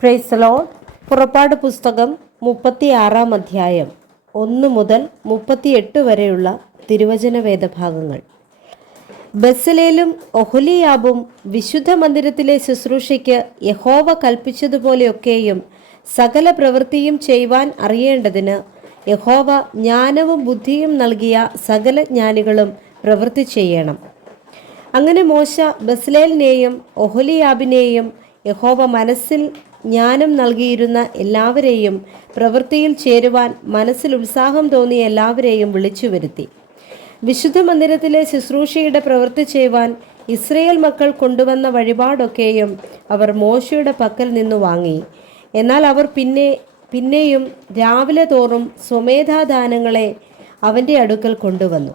Praise the Lord. പുറപ്പാട് പുസ്തകം 36 അധ്യായം 1 മുതൽ 38 വരെയുള്ള തിരുവചന വേദഭാഗങ്ങൾ. ബസലേലും ഒഹൊലിയാബും വിശുദ്ധ മന്ദിരത്തിലെ ശുശ്രൂഷയ്ക്ക് യഹോവ കൽപ്പിച്ചതുപോലെയൊക്കെയും സകല പ്രവൃത്തിയും ചെയ്യുവാൻ അറിയേണ്ടതിന് യഹോവ ജ്ഞാനവും ബുദ്ധിയും നൽകിയ സകല ജ്ഞാനികളും പ്രവൃത്തി ചെയ്യണം. അങ്ങനെ മോശ ബസലേലിനെയും ഒഹൊലിയാബിനെയും യഹോവ മനസ്സിൽ ജ്ഞാനം നൽകിയിരുന്ന എല്ലാവരെയും പ്രവൃത്തിയിൽ ചേരുവാൻ മനസ്സിൽ ഉത്സാഹം തോന്നിയ എല്ലാവരെയും വിളിച്ചു വരുത്തി. വിശുദ്ധ മന്ദിരത്തിലെ ശുശ്രൂഷയുടെ പ്രവൃത്തി ചെയ്യുവാൻ ഇസ്രയേൽ മക്കൾ കൊണ്ടുവന്ന വഴിപാടൊക്കെയും അവർ മോശയുടെ പക്കൽ നിന്നു വാങ്ങി. എന്നാൽ അവർ പിന്നെയും രാവിലെ തോറും സ്വമേധാദാനങ്ങളെ അവൻ്റെ അടുക്കൽ കൊണ്ടുവന്നു.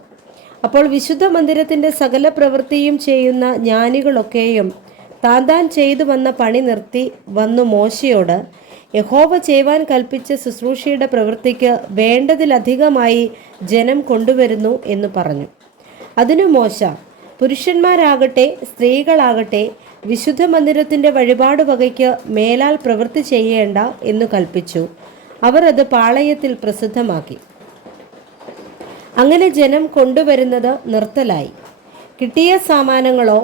അപ്പോൾ വിശുദ്ധ മന്ദിരത്തിൻ്റെ സകല പ്രവൃത്തിയും ചെയ്യുന്ന ജ്ഞാനികളൊക്കെയും താൻ ചെയ്തു വന്ന പണി നിർത്തി വന്നു മോശയോട്, യഹോവ ചെയ്യുവാൻ കൽപ്പിച്ച ശുശ്രൂഷയുടെ പ്രവൃത്തിക്ക് വേണ്ടതിലധികമായി ജനം കൊണ്ടുവരുന്നു എന്ന് പറഞ്ഞു. അതിനു മോശ, പുരുഷന്മാരാകട്ടെ സ്ത്രീകളാകട്ടെ വിശുദ്ധ മന്ദിരത്തിൻ്റെ വഴിപാട് വകയ്ക്ക് മേലാൽ പ്രവൃത്തി ചെയ്യേണ്ട എന്നു കൽപ്പിച്ചു. അവർ അത് പാളയത്തിൽ പ്രസിദ്ധമാക്കി. അങ്ങനെ ജനം കൊണ്ടുവരുന്നത് നിർത്തലായി. കിട്ടിയ സാമാനങ്ങളോ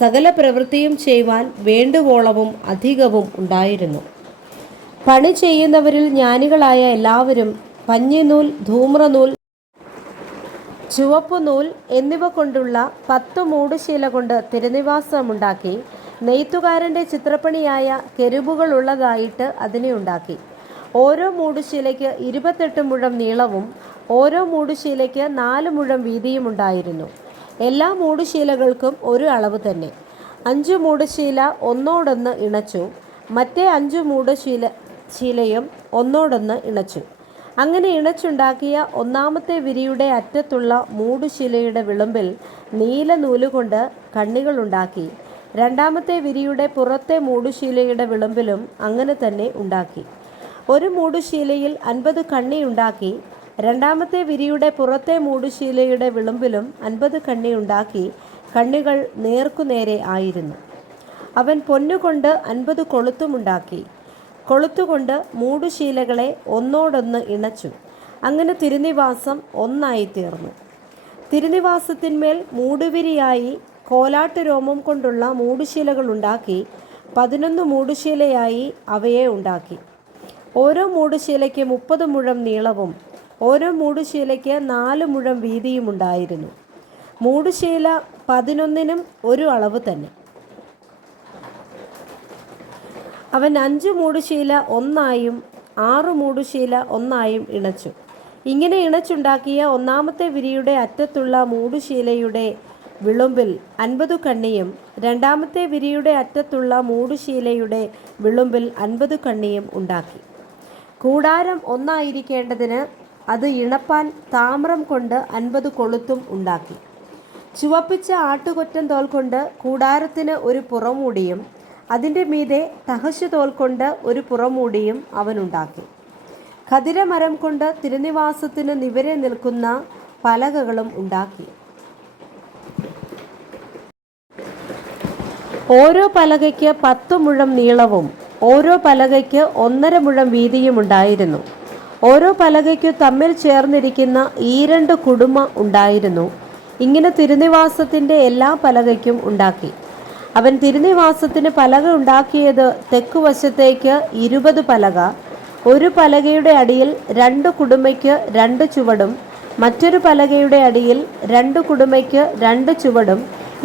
സകല പ്രവൃത്തിയും ചെയ്യുവാൻ വേണ്ടുവോളവും അധികവും ഉണ്ടായിരുന്നു. പണി ചെയ്യുന്നവരിൽ ജ്ഞാനികളായ എല്ലാവരും പഞ്ഞിനൂൽ, ധൂമ്രനൂൽ, ചുവപ്പുനൂൽ എന്നിവ കൊണ്ടുള്ള 10 മൂടുശീല കൊണ്ട് തിരുനിവാസമുണ്ടാക്കി. നെയ്ത്തുകാരൻ്റെ ചിത്രപ്പണിയായ കെരൂബുകളുള്ളതായിട്ട് അതിനെ ഉണ്ടാക്കി. ഓരോ മൂടുശീലയ്ക്ക് 28 മുഴം നീളവും ഓരോ മൂടുശീലയ്ക്ക് 4 മുഴം വീതിയും ഉണ്ടായിരുന്നു. എല്ലാ മൂടുശീലകൾക്കും ഒരു അളവ് തന്നെ. 5 മൂടുശീല ഒന്നോടൊന്ന് ഇണച്ചു, മറ്റേ 5 മൂടുശീലയും ഒന്നോടൊന്ന് ഇണച്ചു. അങ്ങനെ ഇണച്ചുണ്ടാക്കിയ ഒന്നാമത്തെ വിരിയുടെ അറ്റത്തുള്ള മൂടുശീലയുടെ വിളുമ്പിൽ നീല നൂലുകൊണ്ട് കണ്ണികളുണ്ടാക്കി. രണ്ടാമത്തെ വിരിയുടെ പുറത്തെ മൂടുശീലയുടെ വിളുമ്പിലും അങ്ങനെ തന്നെ ഉണ്ടാക്കി. ഒരു മൂടുശീലയിൽ 50 കണ്ണിയുണ്ടാക്കി. രണ്ടാമത്തെ വിരിയുടെ പുറത്തെ മൂടുശീലയുടെ വിളുമ്പിലും 50 കണ്ണിയുണ്ടാക്കി. കണ്ണികൾ നേർക്കുനേരെ ആയിരുന്നു. അവൻ പൊന്നുകൊണ്ട് 50 കൊളുത്തുമുണ്ടാക്കി. കൊളുത്തുകൊണ്ട് മൂടുശീലകളെ ഒന്നോടൊന്ന് ഇണച്ചു. അങ്ങനെ തിരുനിവാസം ഒന്നായി തീർന്നു. തിരുനിവാസത്തിന്മേൽ മൂടുവിരിയായി കോലാട്ട് രോമം കൊണ്ടുള്ള മൂടുശീലകൾ ഉണ്ടാക്കി. 11 മൂടുശീലയായി അവയെ ഉണ്ടാക്കി. ഓരോ മൂടുശീലയ്ക്ക് 30 മുഴം നീളവും ഓരോ മൂടുശീലയ്ക്ക് 4 മുഴം വീതിയും ഉണ്ടായിരുന്നു. മൂടുശീല 11നും ഒരു അളവ് തന്നെ. അവൻ 5 മൂടുശീല ഒന്നായും 6 മൂടുശീല ഒന്നായും ഇണച്ചു. ഇങ്ങനെ ഇണച്ചുണ്ടാക്കിയ ഒന്നാമത്തെ വിരിയുടെ അറ്റത്തുള്ള മൂടുശീലയുടെ വിളുമ്പിൽ 50 കണ്ണിയും രണ്ടാമത്തെ വിരിയുടെ അറ്റത്തുള്ള മൂടുശീലയുടെ വിളുമ്പിൽ 50 കണ്ണിയും ഉണ്ടാക്കി. കൂടാരം ഒന്നായിരിക്കേണ്ടതിന് അത് ഇണപ്പാൻ താമ്രം കൊണ്ട് 50 കൊളുത്തും ഉണ്ടാക്കി. ചുവപ്പിച്ച ആട്ടുകൊറ്റൻ തോൽ കൊണ്ട് കൂടാരത്തിന് ഒരു പുറമൂടിയും അതിൻ്റെ മീതെ തഹശ് തോൽ കൊണ്ട് ഒരു പുറമൂടിയും അവനുണ്ടാക്കി. ഖദിരമരം കൊണ്ട് തിരുനിവാസത്തിന് നിവരെ നിൽക്കുന്ന പലകകളും ഉണ്ടാക്കി. ഓരോ പലകയ്ക്ക് 10 മുഴം നീളവും ഓരോ പലകയ്ക്ക് 1.5 മുഴം വീതിയും ഉണ്ടായിരുന്നു. ഓരോ പലകയ്ക്കു തമ്മിൽ ചേർന്നിരിക്കുന്ന 2 കുടുമ ഉണ്ടായിരുന്നു. ഇങ്ങനെ തിരുനിവാസത്തിൻ്റെ എല്ലാ പലകയ്ക്കും ഉണ്ടാക്കി. അവൻ തിരുനിവാസത്തിന് പലക ഉണ്ടാക്കിയത് തെക്കുവശത്തേക്ക് 20 പലക, ഒരു പലകയുടെ അടിയിൽ 2 കുടുമയ്ക്ക് 2 ചുവടും മറ്റൊരു പലകയുടെ അടിയിൽ 2 കുടുമയ്ക്ക് 2 ചുവടും,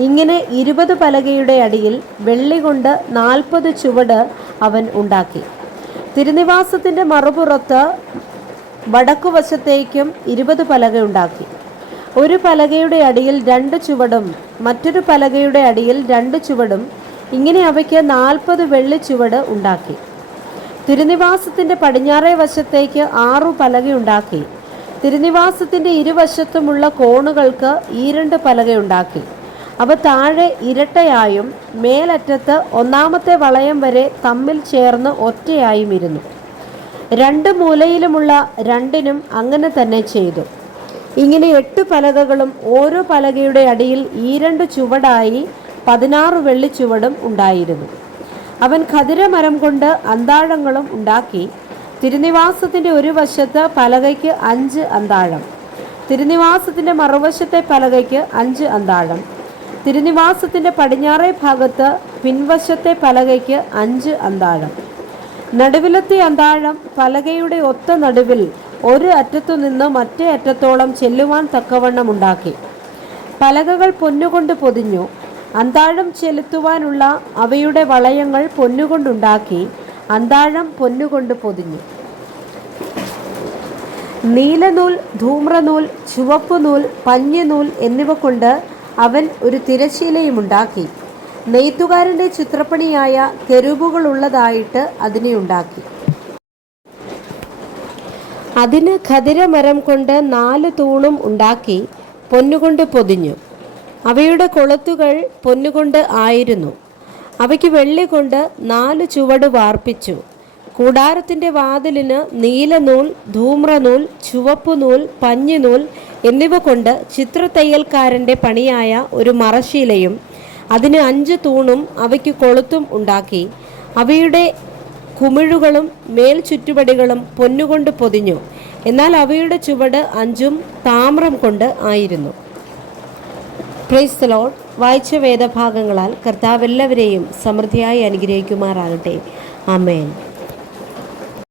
ഇങ്ങനെ 20 പലകയുടെ അടിയിൽ വെള്ളി കൊണ്ട് 40 ചുവട് അവൻ ഉണ്ടാക്കി. തിരുനിവാസത്തിൻ്റെ മറുപുറത്ത് വടക്കുവശത്തേക്കും 20 പലക ഉണ്ടാക്കി. ഒരു പലകയുടെ അടിയിൽ 2 ചുവടും മറ്റൊരു പലകയുടെ അടിയിൽ 2 ചുവടും, ഇങ്ങനെ അവയ്ക്ക് 40 വെള്ളി ചുവട് ഉണ്ടാക്കി. തിരുനിവാസത്തിൻ്റെ പടിഞ്ഞാറേ വശത്തേക്ക് 6 പലകയുണ്ടാക്കി. തിരുനിവാസത്തിൻ്റെ ഇരുവശത്തുമുള്ള കോണുകൾക്ക് 2 പലകയുണ്ടാക്കി. അവ താഴെ ഇരട്ടയായും മേലറ്റത്ത് ഒന്നാമത്തെ വളയം വരെ തമ്മിൽ ചേർന്ന് ഒറ്റയായും ഇരുന്നു. 2 മൂലയിലുമുള്ള 2നും അങ്ങനെ തന്നെ ചെയ്തു. ഇങ്ങനെ 8 പലകകളും ഓരോ പലകയുടെ അടിയിൽ 2 ചുവടായി 16 വെള്ളിച്ചുവടും ഉണ്ടായിരുന്നു. അവൻ ഖദിരമരം കൊണ്ട് അന്താഴങ്ങളും ഉണ്ടാക്കി. തിരുനിവാസത്തിൻ്റെ ഒരു വശത്ത് പലകയ്ക്ക് 5 അന്താഴം, തിരുനിവാസത്തിൻ്റെ മറുവശത്തെ പലകയ്ക്ക് 5 അന്താഴം, തിരുനിവാസത്തിൻ്റെ പടിഞ്ഞാറേ ഭാഗത്ത് പിൻവശത്തെ പലകയ്ക്ക് 5 അന്താഴം. നടുവിലത്തെ അന്താഴം പലകയുടെ ഒത്ത നടുവിൽ ഒരു അറ്റത്തുനിന്ന് മറ്റേ അറ്റത്തോളം ചെല്ലുവാൻ തക്കവണ്ണം ഉണ്ടാക്കി. പലകകൾ പൊന്നുകൊണ്ട് പൊതിഞ്ഞു. അന്താഴം ചെലുത്തുവാനുള്ള അവയുടെ വളയങ്ങൾ പൊന്നുകൊണ്ടുണ്ടാക്കി. അന്താഴം പൊന്നുകൊണ്ട് പൊതിഞ്ഞു. നീലനൂൽ, ധൂമ്രനൂൽ, ചുവപ്പുനൂൽ, പഞ്ഞിനൂൽ എന്നിവ കൊണ്ട് അവൻ ഒരു തിരശ്ശീലയുമുണ്ടാക്കി. നെയ്ത്തുകാരൻ്റെ ചിത്രപ്പണിയായ കെരൂബുകളുള്ളതായിട്ട് അതിനെ ഉണ്ടാക്കി. അതിന് ഖദിരമരം കൊണ്ട് 4 തൂണും ഉണ്ടാക്കി പൊന്നുകൊണ്ട് പൊതിഞ്ഞു. അവയുടെ കൊളുത്തുകൾ പൊന്നുകൊണ്ട് ആയിരുന്നു. അവയ്ക്ക് വെള്ളി കൊണ്ട് 4 ചുവട് വാർപ്പിച്ചു. കൂടാരത്തിൻ്റെ വാതിലിന് നീലനൂൽ, ധൂമ്രനൂൽ, ചുവപ്പുനൂൽ, പഞ്ഞിനൂൽ എന്നിവ കൊണ്ട് ചിത്രത്തയ്യൽക്കാരൻ്റെ പണിയായ ഒരു മറശ്ശീലയും അതിന് 5 തൂണും അവയ്ക്ക് കൊളുത്തും ഉണ്ടാക്കി. അവയുടെ കുമിഴുകളും മേൽ ചുറ്റുപടികളും പൊന്നുകൊണ്ട് പൊതിഞ്ഞു. എന്നാൽ അവയുടെ ചുവട് 5ഉം താമ്രം കൊണ്ട് ആയിരുന്നു. Praise the Lord. വായിച്ച വേദഭാഗങ്ങളാൽ കർത്താവ് എല്ലാവരെയും സമൃദ്ധിയായി അനുഗ്രഹിക്കുമാറാകട്ടെ. ആമേൻ.